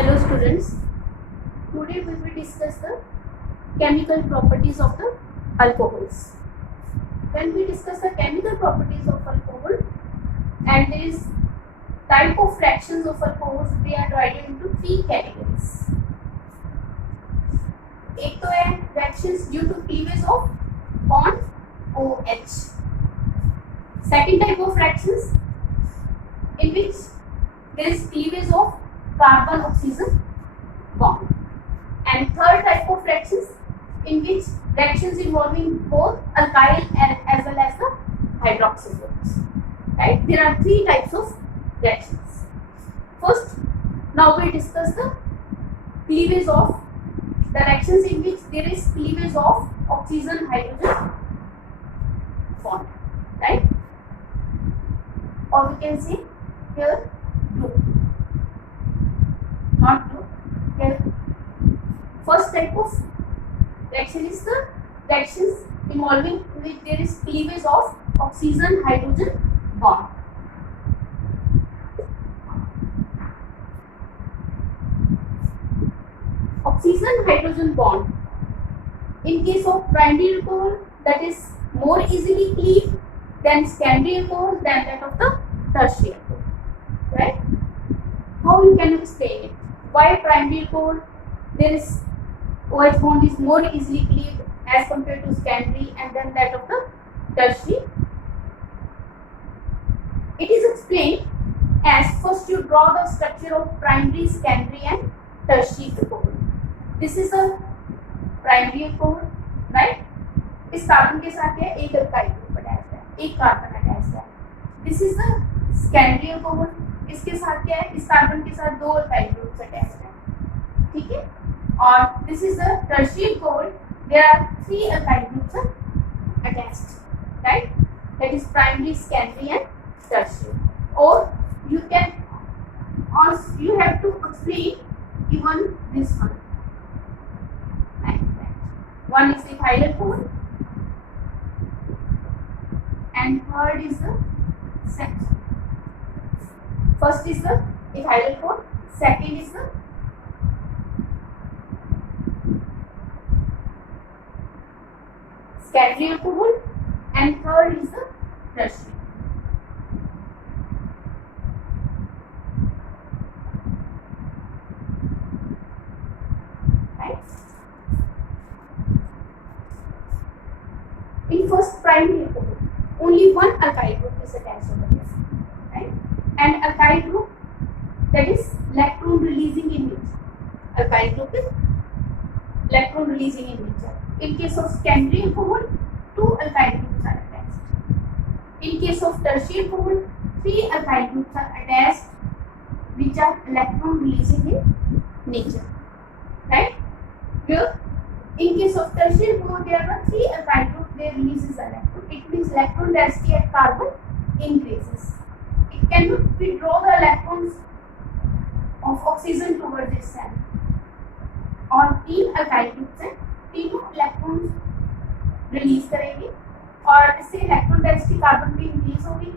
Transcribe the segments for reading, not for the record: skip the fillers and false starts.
Hello students, today we will discuss the chemical properties of the alcohols. When we discuss the chemical properties of alcohol and there is type of fractions of alcohols, they are divided into three categories. एक तो है reactions due to cleavage of bond OH. Second type of reactions in which there is cleavage of carbon oxygen bond, and third type of reactions in which reactions involving both alkyl as well as the hydroxyl groups. Right? There are three types of reactions. First, now we discuss the cleavage of the reactions in which there is cleavage of oxygen hydrogen bond. Right? Or we can say here blue. Not blue. Here, first type of reaction is the reactions involving which there is cleavage of oxygen hydrogen bond. Oxygen hydrogen bond. In case of primary alcohol, that is more easily cleaved than secondary alcohol than that of the tertiary alcohol. Right? How you can explain it? Why primary alcohol there is OH bond is more easily cleaved as compared to secondary and then that of the tertiary? It is explained as first you draw the structure of primary, secondary and tertiary alcohol. This is a primary alcohol, right? इस carbon के साथ है एक alkyl group attached है, एक carbon attached है. This is the secondary alcohol. इसके साथ क्या है? इस कार्बन के साथ दो अल्काइल ग्रुप्स अटैच्ड है. ठीक है. और this is the tertiary alcohol. There are three alkyl groups attached, right? That is primary, secondary and tertiary. और you can also you have to explain even this one. One is ethyl alcohol and third is the first is the ethyl alcohol, second is the secondary alcohol and third is the tertiary. In first primary alcohol, only one alkyl group is attached over here, right? And alkyl group that is electron releasing in nature. Alkyl group is electron releasing in nature. In case of secondary alcohol, two alkyl groups are attached. In case of tertiary alcohol, three alkyl groups are attached, which are electron releasing in nature, right? Here, in case of tertiary alcohol, there are three alkyl groups. They releases electron. It means electron density at carbon increases. It cannot withdraw the electrons of oxygen towards itself. और तीन alkyl groups हैं, तीनों electrons release करेंगे और इससे electron density carbon में increase होगी.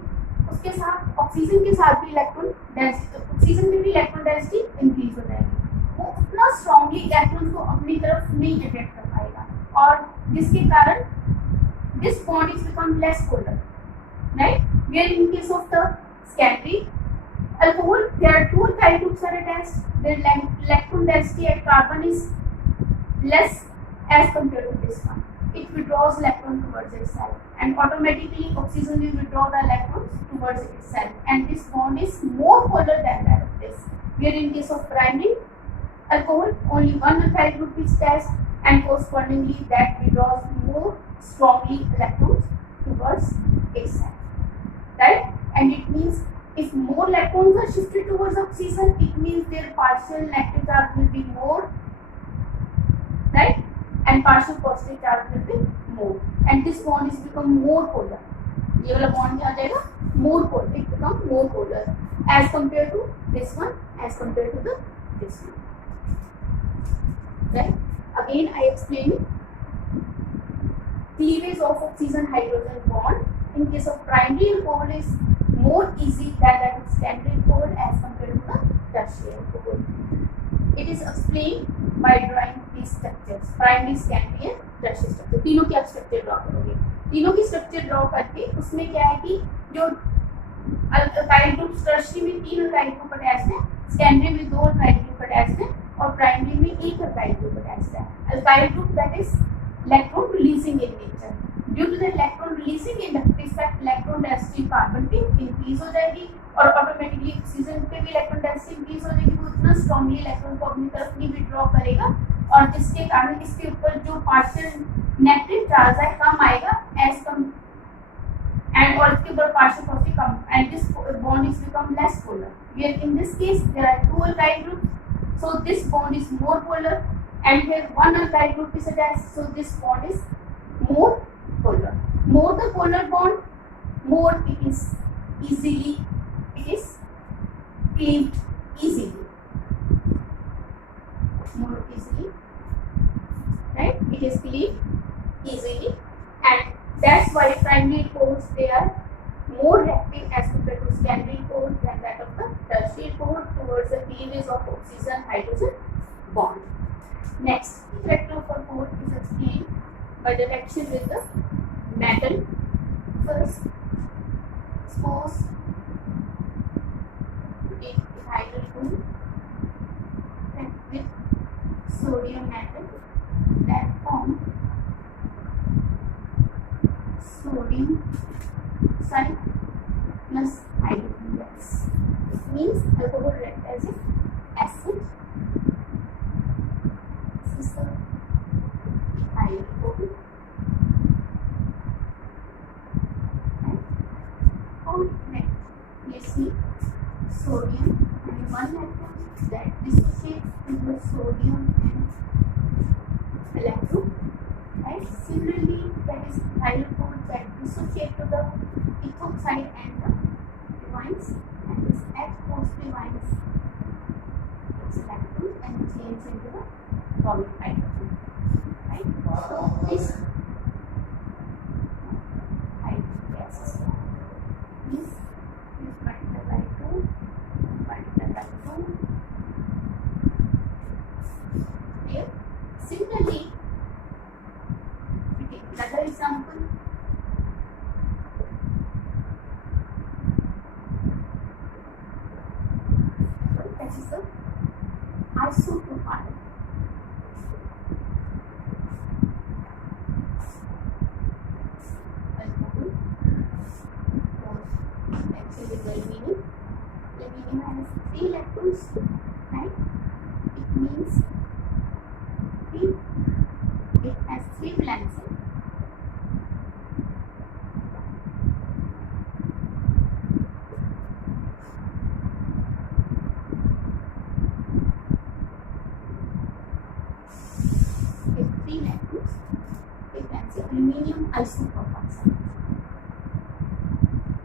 उसके साथ ऑक्सीजन के साथ भी electron density, ऑक्सीजन में भी electron density increase हो जाएगी. वो उतना strongly electrons को अपनी तरफ नहीं attract कर पाएगा और जिसके कारण this bond is become less polar, right? Where in case of the secondary alcohol, there are two alkyl groups are attached. The electron density at carbon is less as compared to this one. It withdraws electron towards itself, and automatically oxygen will withdraw the electrons towards itself, and this bond is more polar than that of this. Where in case of primary alcohol, only one alkyl group is attached, and correspondingly that withdraws more strongly electrons towards itself, right? And it means if more electrons are shifted towards oxygen, it means their partial negative charge will be more, right? And partial positive charge will be more, and this bond is become more polar. ये वाला bond क्या आ जाएगा? More polar. It become more polar as compared to this one, as compared to the this one, right? Again, I explain it. Cleavage of oxygen hydrogen bond in case of primary alcohol is more easy than that of secondary alcohol as compared to the tertiary alcohol. is explained by drawing these structures, primary, secondary and tertiary structure. तीनों की आप structure draw करोगे. तीनों की structure draw करके उसमें क्या है कि जो अल्काइल ग्रुप टर्शियरी में 3 अल्काइल ग्रुप अटैच्ड है, सेकेंडरी में 2 अल्काइल ग्रुप अटैच्ड है और प्राइमरी में 1 अल्काइल ग्रुप अटैच्ड है. Alkyl group that is electron releasing in nature. Due to the electron releasing in respect electron density carbon पे increase हो जाएगी और ऑटोमेटिकली ऑक्सीजन पे भी इलेक्ट्रॉन डेंसिटी इंक्रीज हो जाएगी. वो इतना स्ट्रांगली इलेक्ट्रॉन को अपनी तरफ नहीं विड्रॉ करेगा और जिसके कारण इसके ऊपर जो पार्शियल नेगेटिव चार्ज है कम आएगा एज कम and or इसके ऊपर partial positive come and this bond is become less polar. Here in this case there are 2 alkyl groups, so this bond is more polar and here 1 alkyl group is attached, so this bond is more polar. More the polar bond, more it is cleaved easily. More easily, right? It is cleaved easily and that's why primary pores they are more reactive as compared to secondary pores than that of the tertiary pore towards the cleavage of oxygen hydrogen bond. Next, character of a pore is explained by the reaction with the metal. First, suppose it hydrogen group with sodium metal that form sodium side plus hydrogen gas. This means alcohol react as an acid. This is the alcohol. And next you see sodium and one electron that dissociates into the sodium and electron. Right? Similarly, that is hydrogen that dissociate to the ethoxide and the ions, and this H positive ions its electrons and change into the solid hydrogen. Right? So this hydrogen gas is multiplied by 2, multiplied by 2. Here, similarly. Another example, that is the isopropyl. Alcohol, actually the aluminium. Aluminium has 3 electrons, right? It means it has 3 valences. Aluminium isopropyl.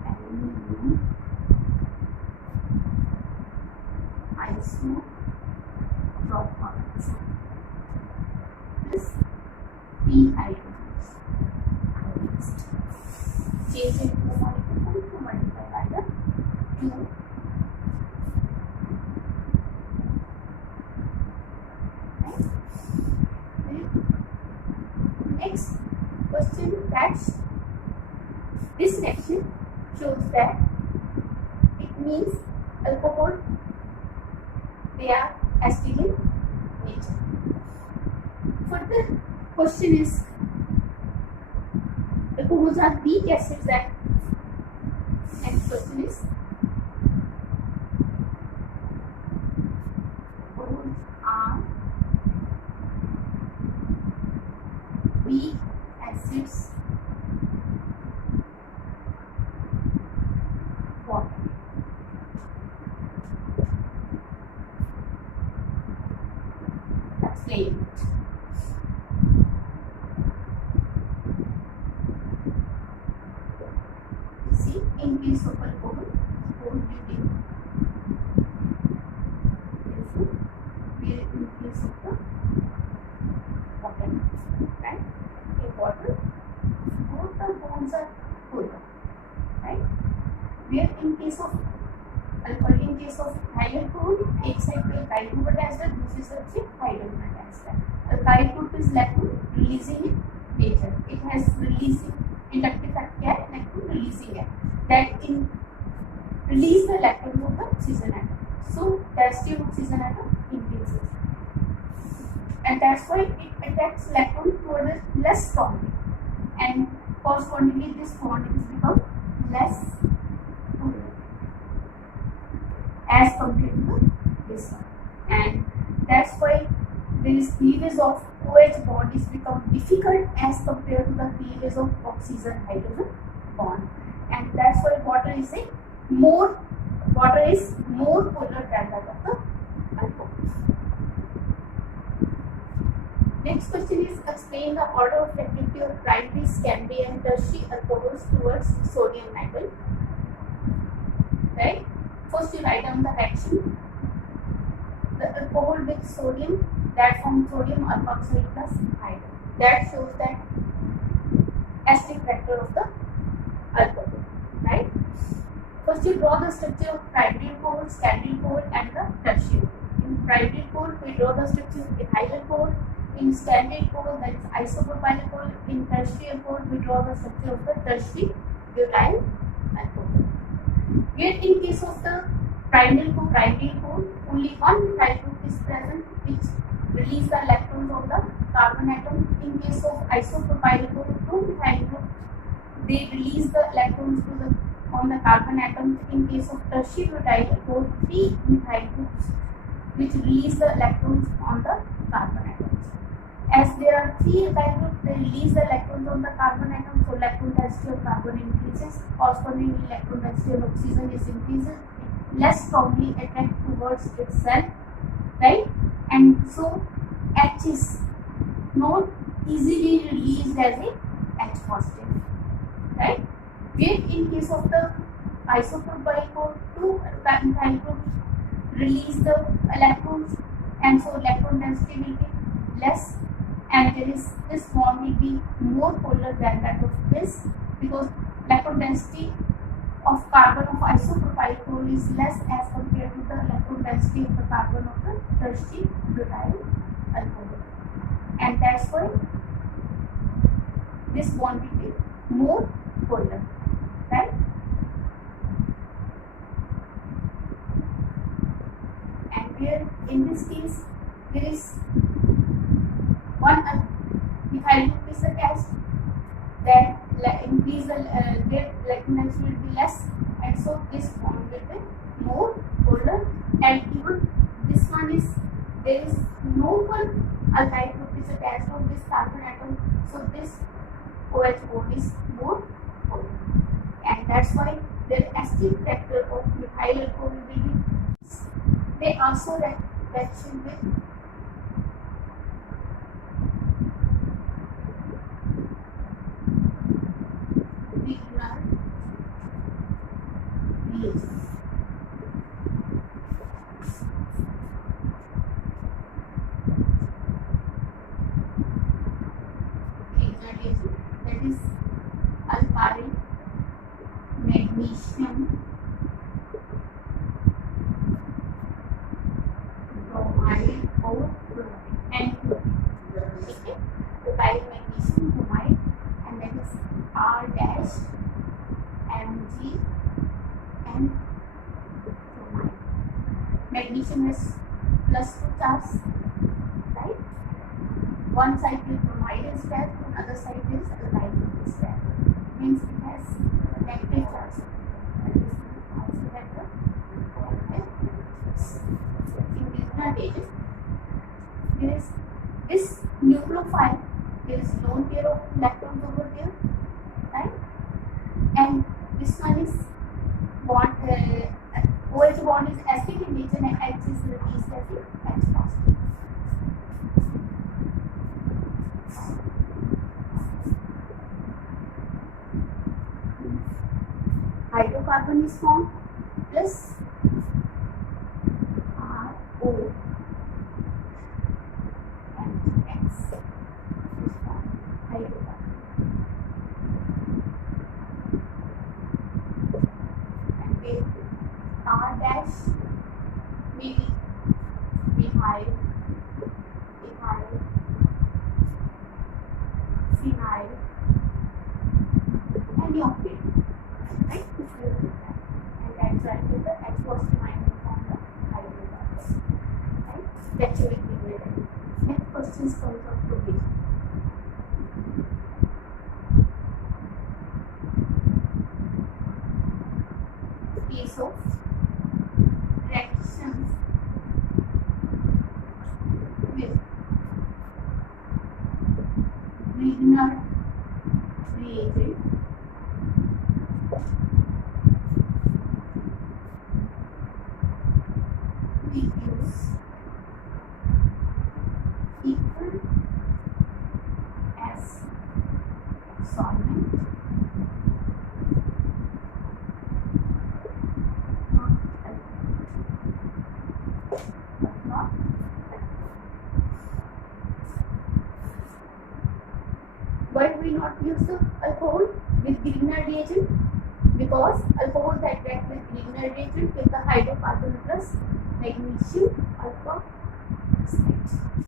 Aluminium isopropyl. This P hydrogens. Change into the molecule to multiply by the 2. Right? Next question, that this reaction shows that it means alcohol they are acidic in nature. Further question is alcohols are weak acids and next question is alcohols are weak acids for explain. See, in case of alcohol, suppose you take in case of the water, right? In water, both the bonds are polar, right? Where in case of alcohol. In case of ethyl alcohol, एक side पे alkyl group attached है, दूसरी side पे hydrogen attached है. Alkyl group is lactone releasing in nature. It has releasing inductive effect क्या है? Lactone releasing है. That in release the lactone of the oxygen atom. So diastole oxygen atom increases, and that's why it attacks lactone toward less strongly, and correspondingly this bond is become less as compared to this one, and that's why there is cleavage of OH bond is become difficult as compared to the cleavage of oxygen hydrogen bond, and that's why water is more polar than that of the alcohol. Next question is explain the order of activity of primary, secondary and tertiary alcohols towards sodium metal. Right? First you write down the reaction. The alcohol with sodium, that forms sodium alkoxide plus hydrogen. That shows that acidic factor of the alcohol. Right? First you draw the structure of primary alcohol, secondary alcohol and the tertiary alcohol. In primary alcohol we draw the structure of ethyl alcohol. In secondary alcohol, that is isopropyl alcohol. In tertiary alcohol we draw the structure of the tertiary butyl alcohol. Here in case of the primary alcohol, only one methyl group is present which release the electrons of the carbon atom. In case of isopropyl alcohol, two methyl group they release the electrons on the carbon atoms. In case of tertiary butyl alcohol, three methyl groups which release the electrons on the carbon atoms. As there are three ethyl groups, they release the electrons on the carbon atom, so electron density of carbon increases. Correspondingly, electron density of oxygen is increases. Less strongly attract towards itself, right? And so H is not easily released as a H positive, right? Where in case of the isopropyl alcohol, two methyl groups release the electrons, and so electron density will be less, and there is this bond will be more polar than that of this, because electron density of carbon of isopropyl alcohol is less as compared to the electron density of the carbon of the tertiary butyl alcohol, and that's why this bond will be more polar, right? And where in this case there is one methyl group is attached, that increase the their electron density will be less, and so this bond will be more polar, and even this one is there is no one alkyl group is attached on this carbon atom, so this OH bond is more polar, and that's why their acidic factor of methyl alcohol will be. They also reaction with that is alkaline, magnesium, bromide or chloride and chlorine. Okay, alkaline, magnesium, bromide, and that is R dash, Mg and bromide. Magnesium is +2 charge, right? One side is bromide is there, and other side is alkyl is there. Means it has negative charge. And this will also have the in disadvantages. There is this nucleophile. There is lone pair of electrons over there, right? And this one is bond. OH bond is acidic in nature, and H is released as a H positive. Hydrocarbon is formed plus RO and X is formed hydrocarbon, and with R dash methyl, ethyl, phenyl, any of it, right? If you look at that, and that's right with the H positive ion form the hydrocarbons, right? That's your equilibrium. Next question comes from probation. Case of reactions with Grignard reagent we use equal as solvent, not not why do we not use the alcohol with Grignard reagent? Because alcohols that react with Grignard reagent with the hydrocarbon plus magnesium alpha oxides.